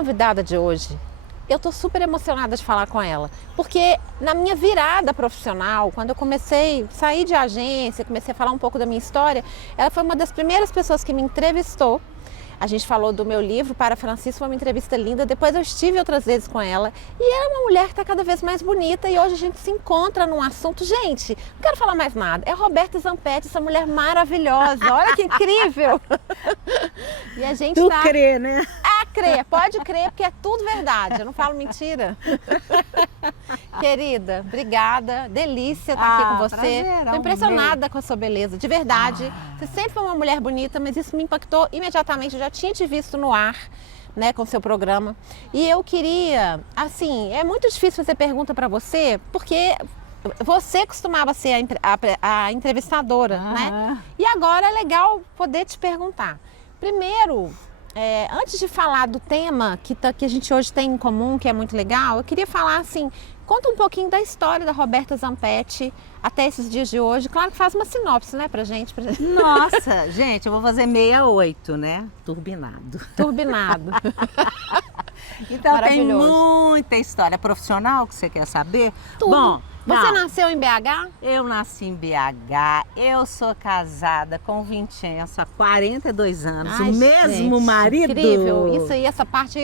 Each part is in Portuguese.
convidada de hoje, eu tô super emocionada de falar com ela, porque na minha virada profissional, quando eu comecei a sair de agência, comecei a falar um pouco da minha história, ela foi uma das primeiras pessoas que me entrevistou. A gente falou do meu livro para Francisco, foi uma entrevista linda. Depois eu estive outras vezes com ela. E ela é uma mulher que está cada vez mais bonita. E hoje a gente se encontra num assunto. Gente, não quero falar mais nada. É a Roberta Zampetti, essa mulher maravilhosa. Olha que incrível. E a gente Tu crê, né? Ah, crê. Pode crer, porque é tudo verdade. Eu não falo mentira. Querida, obrigada. Delícia estar aqui com você. Estou impressionada com a sua beleza. De verdade. Você sempre foi uma mulher bonita, mas isso me impactou imediatamente. Eu já tinha te visto no ar, né, com o seu programa. E eu queria, assim, é muito difícil fazer pergunta para você, porque você costumava ser a entrevistadora, né? E agora é legal poder te perguntar. Primeiro, antes de falar do tema que a gente hoje tem em comum, que é muito legal, eu queria falar assim, conta um pouquinho da história da Roberta Zampetti até esses dias de hoje. Claro que faz uma sinopse, né, pra gente. Nossa, gente, eu vou fazer 68, né? Turbinado. Turbinado. Então tem muita história profissional que você quer saber? Tudo. Bom, você nasceu em BH? Eu nasci em BH, eu sou casada com o Vincenzo há 42 anos, o mesmo gente, marido. Incrível, isso aí, essa parte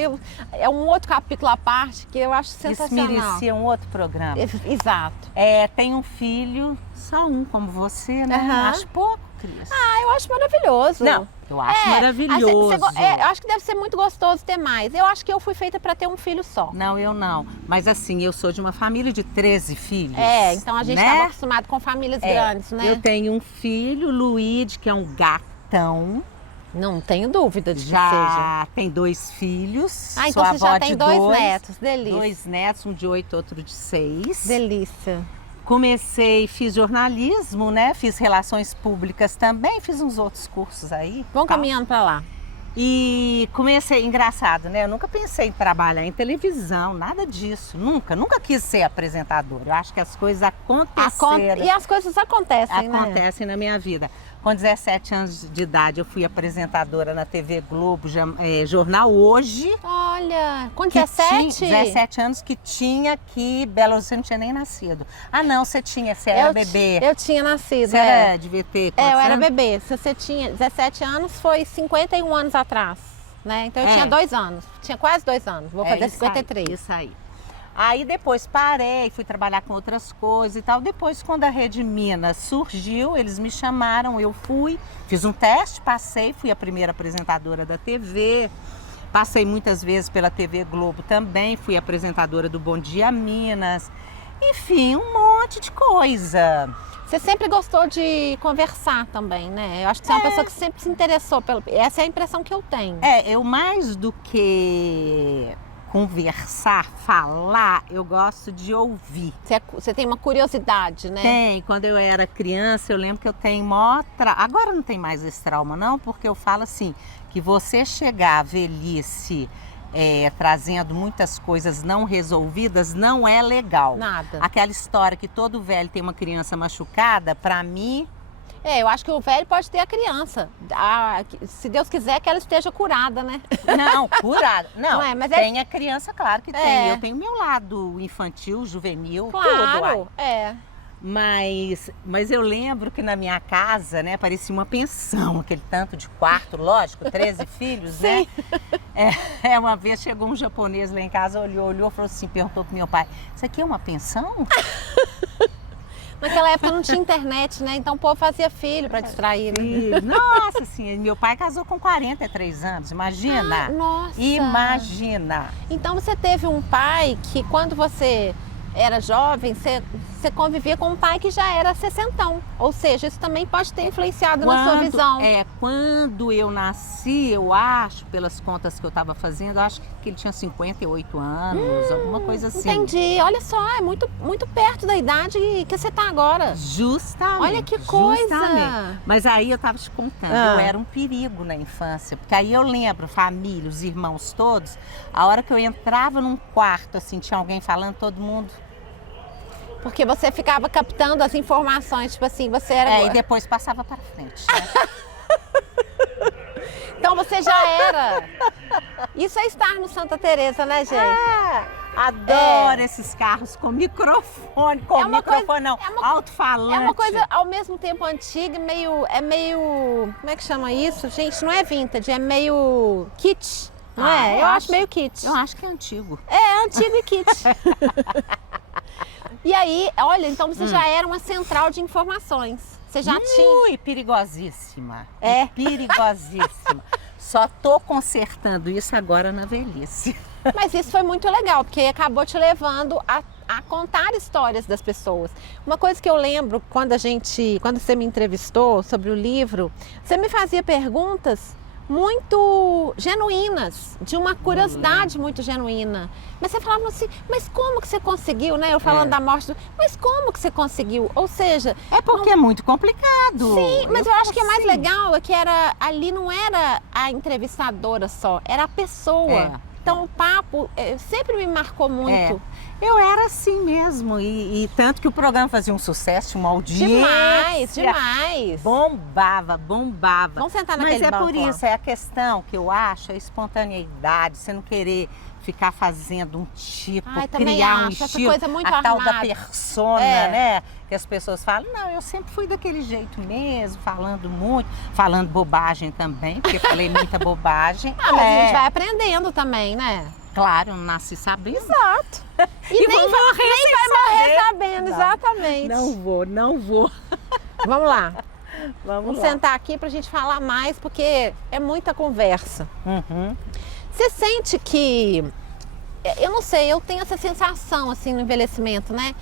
é um outro capítulo à parte que eu acho sensacional. Isso merecia um outro programa. Exato. Tem um filho, só um como você, né? Acho pouco, Cris. Eu acho maravilhoso. Não, eu acho maravilhoso. Eu acho que deve ser muito gostoso ter mais. Eu acho que eu fui feita para ter um filho só. Não, eu não. Mas assim, eu sou de uma família de 13 filhos. Então a gente estava acostumado com famílias grandes, né? Eu tenho um filho, Luíde, que é um gatão. Não tenho dúvida de que seja. Já tem 2 filhos. Então você já tem 2 netos, delícia. 2 netos, um de 8, outro de 6. Delícia. Fiz jornalismo, né? Fiz relações públicas também, fiz uns outros cursos aí. Vamos caminhando para lá. E engraçado, né? Eu nunca pensei em trabalhar em televisão, nada disso. Nunca quis ser apresentadora. Eu acho que as coisas aconteceram. E as coisas acontecem, né? Acontecem na minha vida. Com 17 anos de idade, eu fui apresentadora na TV Globo, Jornal Hoje. Olha, com 17? 17 anos que tinha aqui, Belo Horizonte, não tinha nem nascido. Ah, não, você era bebê. Eu tinha nascido, Você devia ter eu era bebê. Se você tinha 17 anos, foi 51 anos atrás, né? Então eu tinha 2 anos, tinha quase 2 anos, vou fazer 53. Isso aí. Aí depois parei, fui trabalhar com outras coisas e tal. Depois, quando a Rede Minas surgiu, eles me chamaram, eu fui, fiz um teste, passei, fui a primeira apresentadora da TV. Passei muitas vezes pela TV Globo também, fui apresentadora do Bom Dia Minas. Enfim, um monte de coisa. Você sempre gostou de conversar também, né? Eu acho que você é uma pessoa que sempre se interessou. Essa é a impressão que eu tenho. Eu mais do que conversar, falar, eu gosto de ouvir. Você tem uma curiosidade, né? Tem. Quando eu era criança, eu lembro que eu tenho maior Agora não tem mais esse trauma, não, porque eu falo assim, que você chegar à velhice trazendo muitas coisas não resolvidas não é legal. Nada. Aquela história que todo velho tem uma criança machucada, pra mim... Eu acho que o velho pode ter a criança. Se Deus quiser que ela esteja curada, né? Não, curada. Não, mas tem a criança, claro que tem. Eu tenho meu lado infantil, juvenil, tudo. Mas eu lembro que na minha casa, né, parecia uma pensão, aquele tanto de quarto, lógico, 13 filhos, Sim. né? Uma vez chegou um japonês lá em casa, olhou, falou assim, perguntou pro meu pai, isso aqui é uma pensão? Naquela época não tinha internet, né? Então o povo fazia filho para distrair. Né? Nossa, assim, meu pai casou com 43 anos, imagina. Nossa! Imagina! Então você teve um pai que quando você era jovem, você convivia com um pai que já era sessentão. Ou seja, isso também pode ter influenciado na sua visão. Quando eu nasci, eu acho, pelas contas que eu estava fazendo, eu acho que ele tinha 58 anos, alguma coisa assim. Entendi. Olha só, é muito, muito perto da idade que você está agora. Justamente. Olha que coisa. Justamente. Mas aí eu estava te contando, eu era um perigo na infância, porque aí eu lembro, família, os irmãos todos, a hora que eu entrava num quarto, assim, tinha alguém falando, todo mundo... Porque você ficava captando as informações, tipo assim, você era... E depois passava para frente. Né? Então você já era. Isso é estar no Santa Teresa, né, gente? Adoro esses carros com microfone, alto-falante. É uma coisa ao mesmo tempo antiga, meio, como é que chama isso? Gente, não é vintage, é meio kit, não é? Eu acho meio kit. Eu acho que é antigo. É, antigo e kit. E aí, olha, então você já era uma central de informações. Você já tinha... E perigosíssima. Perigosíssima. Só tô consertando isso agora na velhice. Mas isso foi muito legal, porque acabou te levando a contar histórias das pessoas. Uma coisa que eu lembro quando você me entrevistou sobre o livro, você me fazia perguntas muito genuínas, de uma curiosidade muito genuína. Mas você falava assim, mas como que você conseguiu, né? Eu falando da morte, mas como que você conseguiu? Ou seja... É porque é muito complicado. Sim, mas eu acho que é mais legal é que ali não era a entrevistadora só, era a pessoa. Então o papo sempre me marcou muito. Eu era assim mesmo, e tanto que o programa fazia um sucesso, uma audiência. Demais. Bombava. Vamos sentar naquele banco. Mas é por isso, é a questão que eu acho, a espontaneidade, você não querer ficar fazendo um tipo, criar um estilo, essa coisa muito a tal armada. da persona, né? Que as pessoas falam, não, eu sempre fui daquele jeito mesmo, falando muito, falando bobagem também, porque falei muita bobagem. Mas a gente vai aprendendo também, né? Claro, eu não nasci sabendo. Exato. E nem vai morrer sabendo, exatamente. Não vou. Vamos lá. Vamos sentar aqui pra gente falar mais, porque é muita conversa. Você sente que... Eu não sei, eu tenho essa sensação, assim, no envelhecimento, né?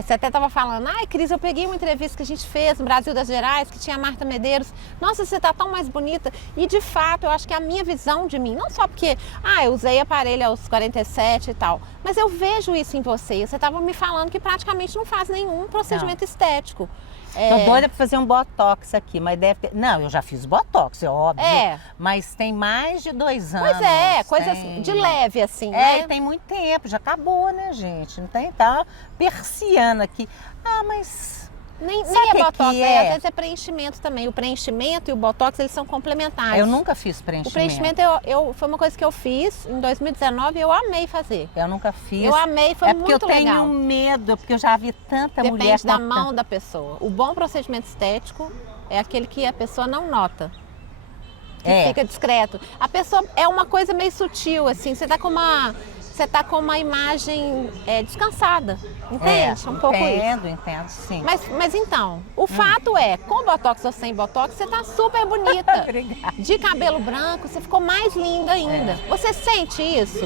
Você até estava falando, Cris, eu peguei uma entrevista que a gente fez no Brasil das Gerais, que tinha a Marta Medeiros. Nossa, você tá tão mais bonita. E, de fato, eu acho que a minha visão de mim, não só porque, eu usei aparelho aos 47 e tal, mas eu vejo isso em você. Você estava me falando que praticamente não faz nenhum procedimento estético. Tô doida pra fazer um botox aqui, mas deve ter... Não, eu já fiz botox, é óbvio. Mas tem mais de 2 anos. Pois é, coisa de leve, assim, né? E tem muito tempo, já acabou, né, gente? Não tem, tá persiano aqui. Mas... Nem é botox, às vezes é preenchimento também. O preenchimento e o botox, eles são complementares. Eu nunca fiz preenchimento. O preenchimento foi uma coisa que eu fiz em 2019 e eu amei fazer. Eu nunca fiz. Eu amei, foi muito legal. É porque eu tenho medo, porque eu já vi tanta mulher... Depende da mão da pessoa. O bom procedimento estético é aquele que a pessoa não nota. Que fica discreto. A pessoa é uma coisa meio sutil, assim. Você tá com uma imagem descansada, entende? Um pouco isso. Entendo, sim. Mas então, o fato é, com botox ou sem botox, você tá super bonita. Obrigada. De cabelo branco, você ficou mais linda ainda. Você sente isso?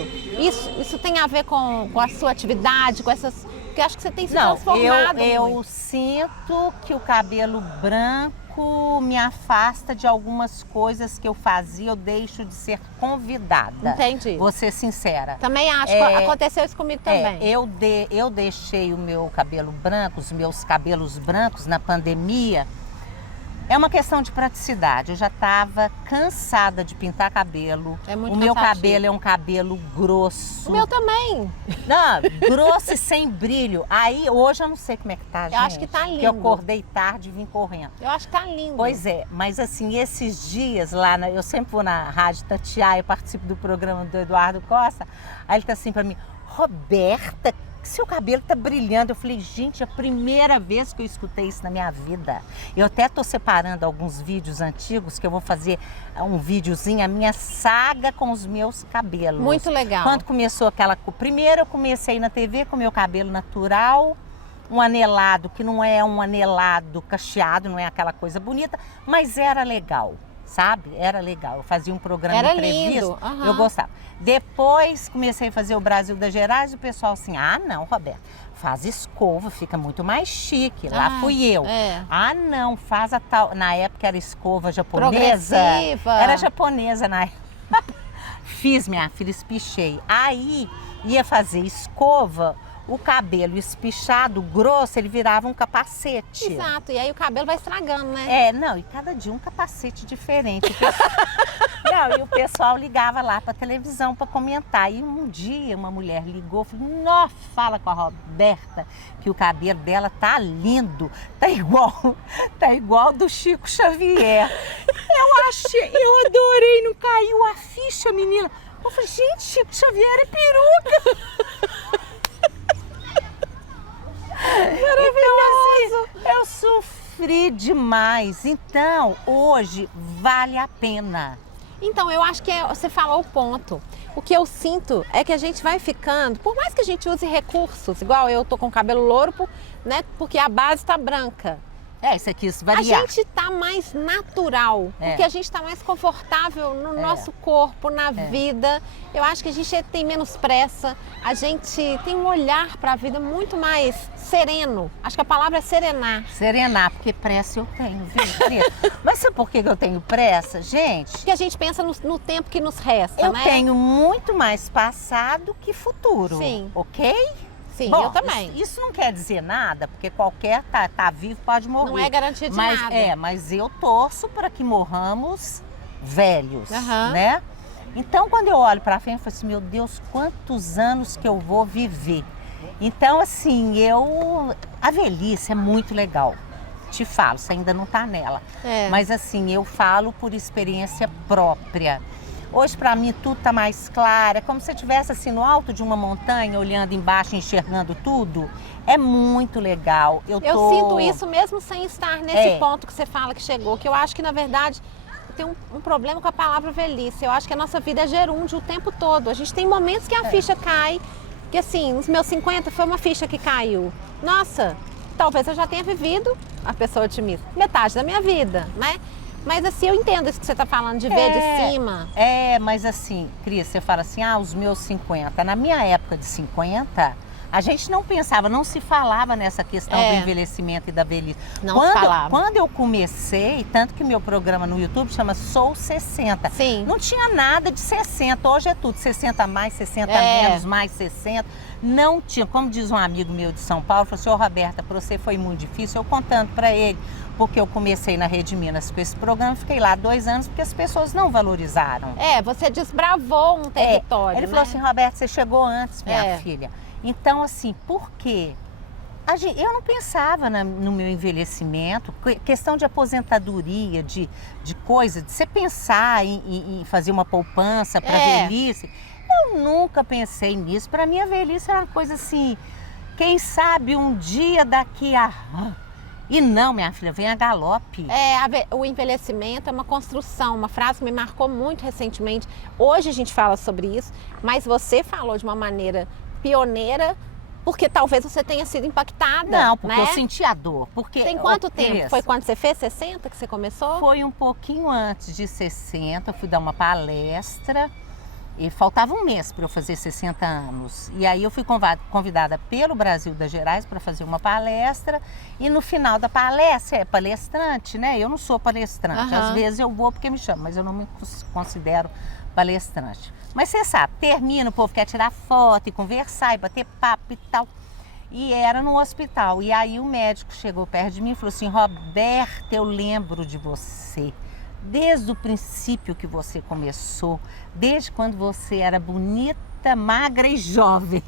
Isso tem a ver com a sua atividade, com essas... Porque eu acho que você tem se transformado eu muito. sinto que o cabelo branco me afasta de algumas coisas que eu fazia, eu deixo de ser convidada. Entendi. Vou ser sincera. Também acho que aconteceu isso comigo também. Eu deixei o meu cabelo branco, os meus cabelos brancos na pandemia. É uma questão de praticidade. Eu já estava cansada de pintar cabelo. É muito O meu cansativo. cabelo é um cabelo grosso. O meu também. Não, grosso e sem brilho. Aí hoje eu não sei como é que tá, gente. Eu acho que tá lindo. Porque eu acordei tarde e vim correndo. Eu acho que tá lindo. Pois é, mas assim, esses dias lá, eu sempre vou na Rádio Tatiaia, eu participo do programa do Eduardo Costa, aí ele tá assim pra mim, Roberta, seu cabelo tá brilhando. Eu falei, gente, é a primeira vez que eu escutei isso na minha vida. Eu até tô separando alguns vídeos antigos, que eu vou fazer um videozinho, a minha saga com os meus cabelos. Muito legal. Quando começou primeiro eu comecei na TV com meu cabelo natural, um anelado, que não é um anelado cacheado, não é aquela coisa bonita, mas era legal. Sabe? Era legal. Eu fazia um programa de entrevista, lindo. Uhum. Eu gostava. Depois comecei a fazer o Brasil das Gerais e o pessoal assim, não, Roberto, faz escova, fica muito mais chique. Lá fui eu. Não, faz a tal... Na época era escova japonesa. Progressiva. Era japonesa na época. Fiz, minha filha, espichei. Aí ia fazer escova, o cabelo espichado, grosso, ele virava um capacete. Exato, e aí o cabelo vai estragando, né? E cada dia um capacete diferente. E o pessoal ligava lá pra televisão pra comentar. E um dia uma mulher ligou e falou, nossa, fala com a Roberta que o cabelo dela tá lindo, tá igual do Chico Xavier. Eu adorei, não caiu a ficha, menina. Eu falei, gente, Chico Xavier é peruca. Maravilhoso. Então, assim, eu sofri demais. Então, hoje, vale a pena. Então, eu acho que você falou o ponto. O que eu sinto é que a gente vai ficando, por mais que a gente use recursos, igual eu tô com cabelo louro, né? Porque a base tá branca. Isso aqui, isso variar. A gente tá mais natural, porque a gente tá mais confortável no nosso corpo, na vida. Eu acho que a gente tem menos pressa, a gente tem um olhar para a vida muito mais sereno. Acho que a palavra é serenar. Serenar, porque pressa eu tenho, viu? Mas sabe por que eu tenho pressa, gente? Porque a gente pensa no tempo que nos resta, eu né? Eu tenho muito mais passado que futuro. Sim. Ok? Sim, bom, eu também. Isso não quer dizer nada, porque qualquer tá vivo pode morrer. Não é garantia de nada. Mas eu torço para que morramos velhos, né? Então, quando eu olho para frente, eu falo assim, meu Deus, quantos anos que eu vou viver? Então, assim, a velhice é muito legal. Te falo, você ainda não tá nela. Mas, assim, eu falo por experiência própria. Hoje, para mim, tudo está mais claro. É como se eu estivesse assim, no alto de uma montanha, olhando embaixo, enxergando tudo. É muito legal. Eu sinto isso mesmo sem estar nesse ponto que você fala que chegou. Que eu acho que, na verdade, tem um problema com a palavra velhice. Eu acho que a nossa vida é gerúndio o tempo todo. A gente tem momentos que a ficha cai. Que, assim, nos meus 50 foi uma ficha que caiu. Nossa, talvez eu já tenha vivido, a pessoa otimista, metade da minha vida, né? Mas assim, eu entendo isso que você está falando, de ver de cima. Mas assim, Cris, você fala assim, os meus 50. Na minha época de 50, a gente não pensava, não se falava nessa questão do envelhecimento e da velhice. Não se falava. Quando eu comecei, tanto que meu programa no YouTube chama Sou 60. Sim. Não tinha nada de 60, hoje é tudo 60 mais, 60 menos, mais 60. Não tinha, como diz um amigo meu de São Paulo, falou assim, Roberta, para você foi muito difícil, eu contando para ele, porque eu comecei na Rede Minas com esse programa, fiquei lá 2 anos, porque as pessoas não valorizaram. Você desbravou um território, Ele falou assim, Roberta, você chegou antes, minha filha. Então, assim, por quê? Eu não pensava no meu envelhecimento, questão de aposentadoria, de coisa, de você pensar em fazer uma poupança para velhice. Eu nunca pensei nisso. Para mim, a velhice era uma coisa assim, quem sabe um dia daqui a... E não, minha filha, vem a galope. O envelhecimento é uma construção, uma frase que me marcou muito recentemente. Hoje a gente fala sobre isso, mas você falou de uma maneira pioneira, porque talvez você tenha sido impactada. Não, porque eu senti a dor. Tem quanto tempo? Foi quando você fez 60 que você começou? Foi um pouquinho antes de 60, eu fui dar uma palestra e faltava um mês para eu fazer 60 anos. E aí eu fui convidada pelo Brasil das Gerais para fazer uma palestra e no final da palestra, palestrante, né? Eu não sou palestrante, às vezes eu vou porque me chamam, mas eu não me considero palestrante. Mas você sabe, termina, o povo quer tirar foto e conversar e bater papo e tal. E era no hospital. E aí o médico chegou perto de mim e falou assim, Roberta, eu lembro de você. Desde o princípio que você começou, desde quando você era bonita, magra e jovem.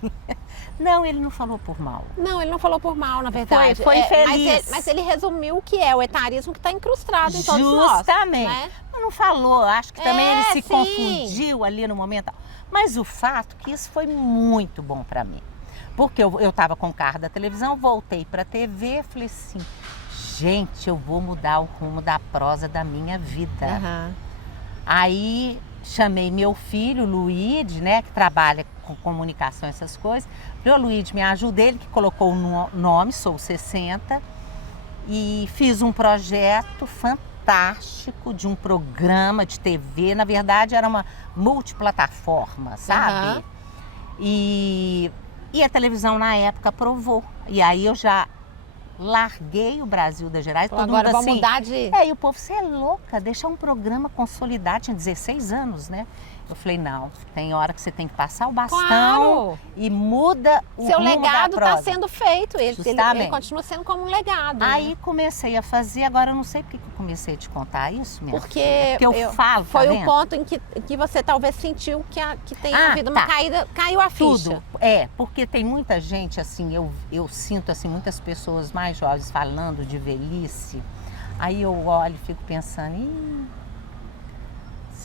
Não, ele não falou por mal. Não, ele não falou por mal, na verdade. Foi infeliz. Mas ele resumiu o que é o etarismo que está incrustado em todos nós. Justamente. Né? Mas não falou, acho que também ele se confundiu ali no momento. Mas o fato que isso foi muito bom para mim. Porque eu estava com o carro da televisão, voltei para a TV, falei assim, gente, eu vou mudar o rumo da prosa da minha vida. Aí chamei meu filho, Luíde, né, que trabalha com comunicação, essas coisas. Falei, Luíde, me ajuda, ele que colocou o nome, Sou 60, e fiz um projeto fantástico de um programa de TV. Na verdade, era uma multiplataforma, sabe? E a televisão, na época, aprovou. E aí eu já larguei o Brasil das Gerais. Todo agora mundo assim, vamos mudar de... E o povo, você é louca, deixar um programa consolidado, tinha 16 anos, né? Eu falei, não, tem hora que você tem que passar o bastão e muda o seu rumo legado da prosa. Está sendo feito, ele continua sendo como um legado. Aí comecei a fazer, agora eu não sei porque que eu comecei a te contar isso, minha Porque filha. Eu falo, foi tá o ponto em que você talvez sentiu que tem havido uma caída, caiu a ficha. Tudo, porque tem muita gente, assim, eu sinto assim, muitas pessoas mais jovens falando de velhice, aí eu olho e fico pensando,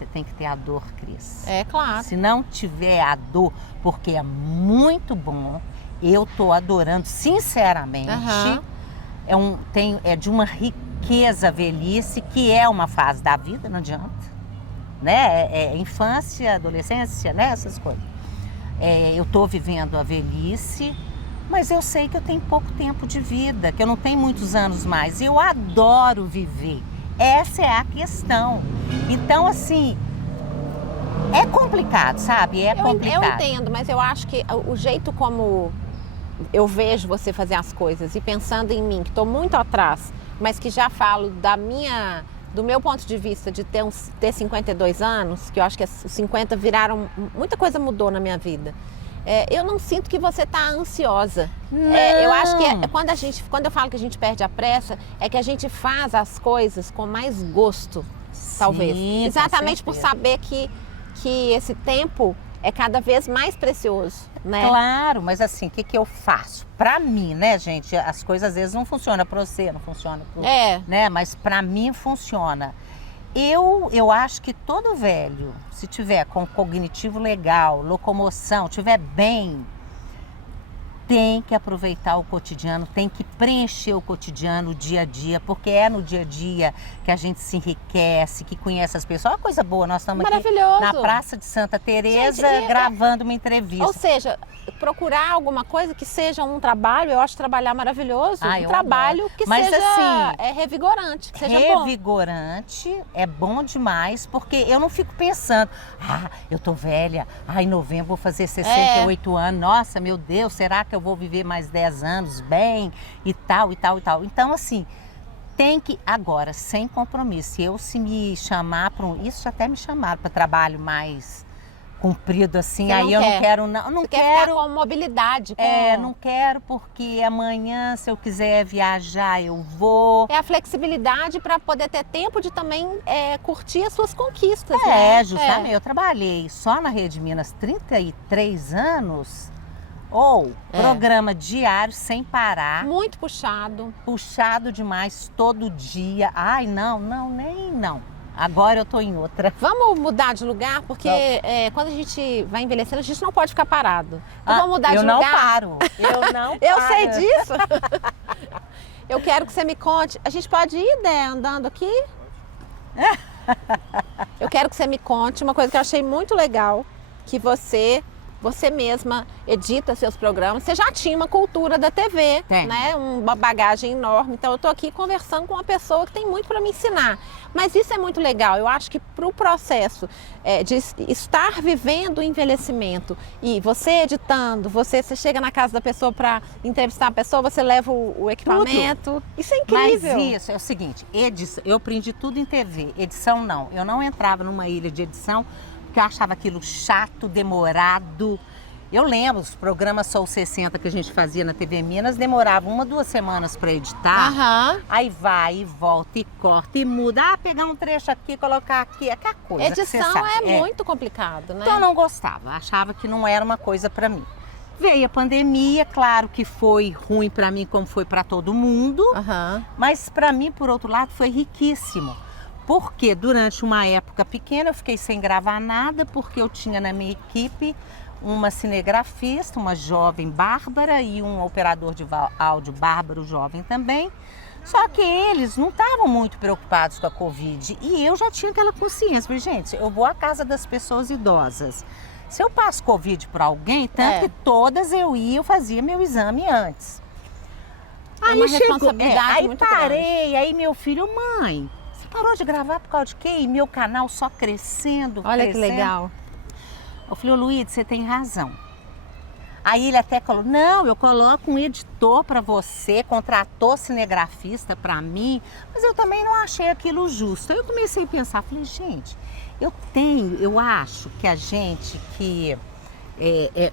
você tem que ter a dor, Cris. É claro. Se não tiver a dor, porque é muito bom, eu tô adorando, sinceramente. É de uma riqueza a velhice, que é uma fase da vida, não adianta. Né? É infância, adolescência, né? Essas coisas. Eu tô vivendo a velhice, mas eu sei que eu tenho pouco tempo de vida, que eu não tenho muitos anos mais. Eu adoro viver. Essa é a questão. Então, assim, é complicado, sabe? É complicado. Eu entendo, mas eu acho que o jeito como eu vejo você fazer as coisas e pensando em mim, que estou muito atrás, mas que já falo do meu ponto de vista de ter 52 anos, que eu acho que os 50 viraram, muita coisa mudou na minha vida. Eu não sinto que você está ansiosa. Eu acho que quando eu falo que a gente perde a pressa, é que a gente faz as coisas com mais gosto, talvez. Sim, exatamente por saber que esse tempo é cada vez mais precioso, né? Claro, mas assim, o que eu faço? Pra mim, né, gente, as coisas às vezes não funcionam pra você, não funcionam pro, né? Mas pra mim funciona. Eu acho que todo velho, se tiver com cognitivo legal, locomoção, tiver bem, tem que aproveitar o cotidiano, tem que preencher o cotidiano, o dia a dia, porque é no dia a dia que a gente se enriquece, que conhece as pessoas. Olha uma coisa boa, nós estamos aqui na Praça de Santa Teresa gravando uma entrevista. Ou seja, procurar alguma coisa que seja um trabalho, eu acho trabalhar maravilhoso, um trabalho que seja assim, revigorante, que seja bom. Revigorante, é bom demais, porque eu não fico pensando, eu tô velha, em novembro vou fazer 68 anos, nossa, meu Deus, será que eu vou viver mais 10 anos bem e tal, e tal, e tal. Então, assim, tem que, agora, sem compromisso, se me chamar para isso já até me chamaram para trabalho mais comprido assim, aí eu não quero, não quero ficar com mobilidade. Não quero, porque amanhã, se eu quiser viajar, eu vou. É a flexibilidade para poder ter tempo de também curtir as suas conquistas, né? Justamente. Eu trabalhei só na Rede Minas 33 anos, programa diário, sem parar. Muito puxado. Puxado demais, todo dia. Não. Agora eu tô em outra. Vamos mudar de lugar, porque quando a gente vai envelhecendo, a gente não pode ficar parado. Então vamos mudar de lugar. Eu não paro. Eu sei disso. Eu quero que você me conte. A gente pode ir, andando aqui? Eu quero que você me conte uma coisa que eu achei muito legal, que você mesma edita seus programas. Você já tinha uma cultura da TV, né? Uma bagagem enorme. Então eu tô aqui conversando com uma pessoa que tem muito para me ensinar. Mas isso é muito legal. Eu acho que para o processo de estar vivendo o envelhecimento e você editando, você chega na casa da pessoa para entrevistar a pessoa, você leva o equipamento. Tudo. Isso é incrível. Mas isso é o seguinte, eu aprendi tudo em TV. Edição não. Eu não entrava numa ilha de edição, porque eu achava aquilo chato, demorado. Eu lembro, os programas Sol 60 que a gente fazia na TV Minas demoravam 1, 2 semanas para editar. Aí vai e volta e corta e muda. Pegar um trecho aqui, colocar aqui, aquela coisa. Edição muito complicado, né? Então eu não gostava, achava que não era uma coisa para mim. Veio a pandemia, claro que foi ruim para mim como foi para todo mundo, mas para mim, por outro lado, foi riquíssimo. Porque durante uma época pequena eu fiquei sem gravar nada, porque eu tinha na minha equipe uma cinegrafista, uma jovem Bárbara e um operador de áudio bárbaro jovem também. Só que eles não estavam muito preocupados com a Covid e eu já tinha aquela consciência. Falei, gente, eu vou à casa das pessoas idosas. Se eu passo Covid para alguém, tanto que todas eu fazia meu exame antes. Aí uma responsabilidade muito parei, grande. Aí meu filho, mãe, você parou de gravar por causa de quê? E meu canal só crescendo. Olha que legal. Eu falei, Luiz, você tem razão. Aí ele até falou, não, eu coloco um editor para você, contratou cinegrafista para mim, mas eu também não achei aquilo justo. Aí eu comecei a pensar, falei, gente, eu acho que a gente que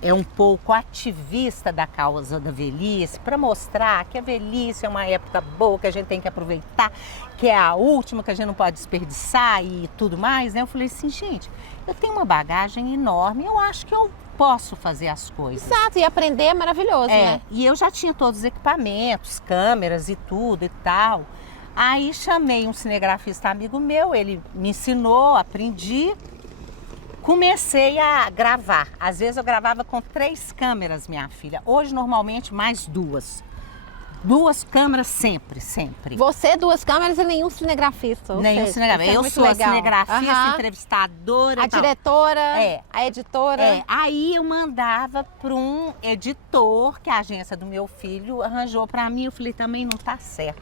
é um pouco ativista da causa da velhice, para mostrar que a velhice é uma época boa, que a gente tem que aproveitar, que é a última, que a gente não pode desperdiçar e tudo mais, né? Eu falei assim, gente, eu tenho uma bagagem enorme, eu acho que eu posso fazer as coisas. Exato, e aprender é maravilhoso, né? E eu já tinha todos os equipamentos, câmeras e tudo e tal. Aí chamei um cinegrafista amigo meu, ele me ensinou, aprendi. Comecei a gravar. Às vezes eu gravava com 3 câmeras, minha filha. Hoje, normalmente, mais 2. 2 câmeras sempre, sempre. Você, 2 câmeras e nenhum cinegrafista. Nenhum cinegrafista. Eu sou a cinegrafista, entrevistadora. A diretora, É. a editora. Aí eu mandava para um editor que a agência do meu filho arranjou para mim. Eu falei, também não tá certo.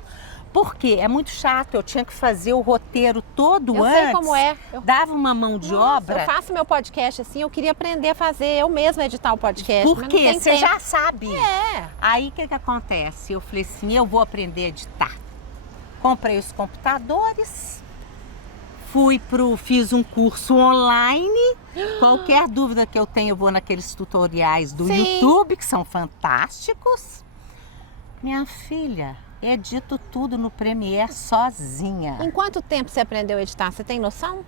Por quê? É muito chato, eu tinha que fazer o roteiro todo antes. Eu sei como é. Dava uma mão de obra. Eu faço meu podcast assim, eu queria aprender a fazer eu mesma editar o podcast. Por quê? Você já sabe. É. Aí o que acontece? Eu falei assim, eu vou aprender a editar. Comprei os computadores, fiz um curso online. Qualquer dúvida que eu tenho, eu vou naqueles tutoriais do YouTube, que são fantásticos. Minha filha, edito tudo no Premiere sozinha. Em quanto tempo você aprendeu a editar? Você tem noção?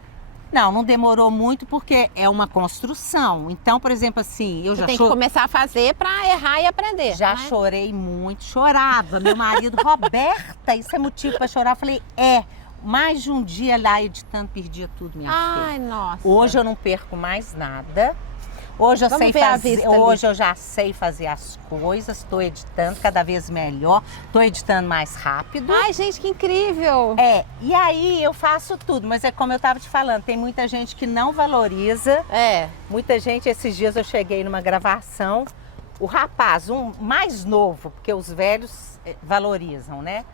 Não demorou muito porque é uma construção. Então, por exemplo, assim, eu você já tem que começar a fazer para errar e aprender. Já né? chorei muito, chorava. Meu marido, Roberta, isso é motivo para chorar. Eu falei, mais de um dia lá editando, perdia tudo, minha filha. Ai, nossa. Hoje eu não perco mais nada. Hoje eu sei fazer, hoje eu já sei fazer as coisas, estou editando cada vez melhor, estou editando mais rápido. Ai, gente, que incrível! E aí eu faço tudo, mas é como eu estava te falando, tem muita gente que não valoriza. Muita gente, esses dias eu cheguei numa gravação, o rapaz, um mais novo, porque os velhos valorizam, né?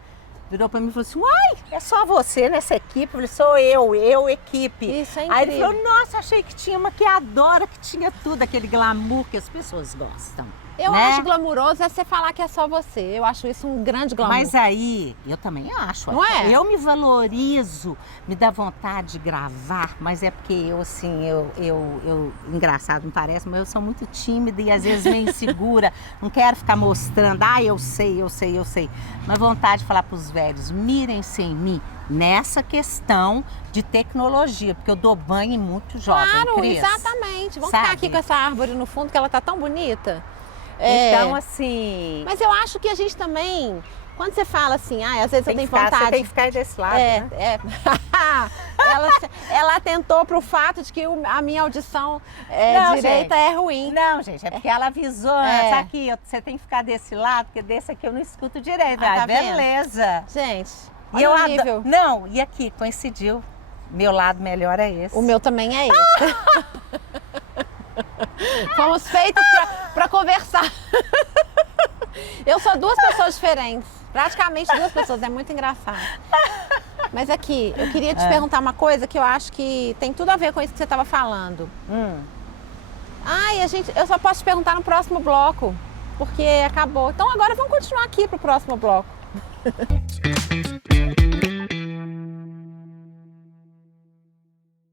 Virou pra mim e falou assim, uai, é só você nessa equipe? Eu falei, sou eu, equipe. Isso é incrível. Aí ele falou, nossa, achei que tinha maquiadora, que tinha tudo, aquele glamour que as pessoas gostam. Eu acho glamuroso você falar que é só você. Eu acho isso um grande glamour. Mas aí, eu também acho. Não é? Eu me valorizo, me dá vontade de gravar, mas é porque eu, assim, engraçado, não parece, mas eu sou muito tímida e às vezes meio insegura. Não quero ficar mostrando, eu sei. Mas vontade de falar pros velhos, mirem-se em mim nessa questão de tecnologia, porque eu dou banho em muito jovem, Claro, Cris. Exatamente. Vamos ficar aqui com essa árvore no fundo, que ela tá tão bonita. Então, assim... Mas eu acho que a gente também, quando você fala assim, às vezes eu tenho vontade... Você tem que ficar desse lado, né? Ela atentou para o fato de que a minha audição direita é ruim. Não, gente, é porque ela avisou antes. Aqui, você tem que ficar desse lado, porque desse aqui eu não escuto direito. Tá beleza. Gente, olha o nível. Não, e aqui, coincidiu. Meu lado melhor é esse. O meu também é esse. Fomos feitos para conversar. Eu sou 2 pessoas diferentes. Praticamente 2 pessoas. É muito engraçado. Mas aqui, eu queria te perguntar uma coisa que eu acho que tem tudo a ver com isso que você estava falando. Eu só posso te perguntar no próximo bloco, porque acabou. Então agora vamos continuar aqui pro próximo bloco.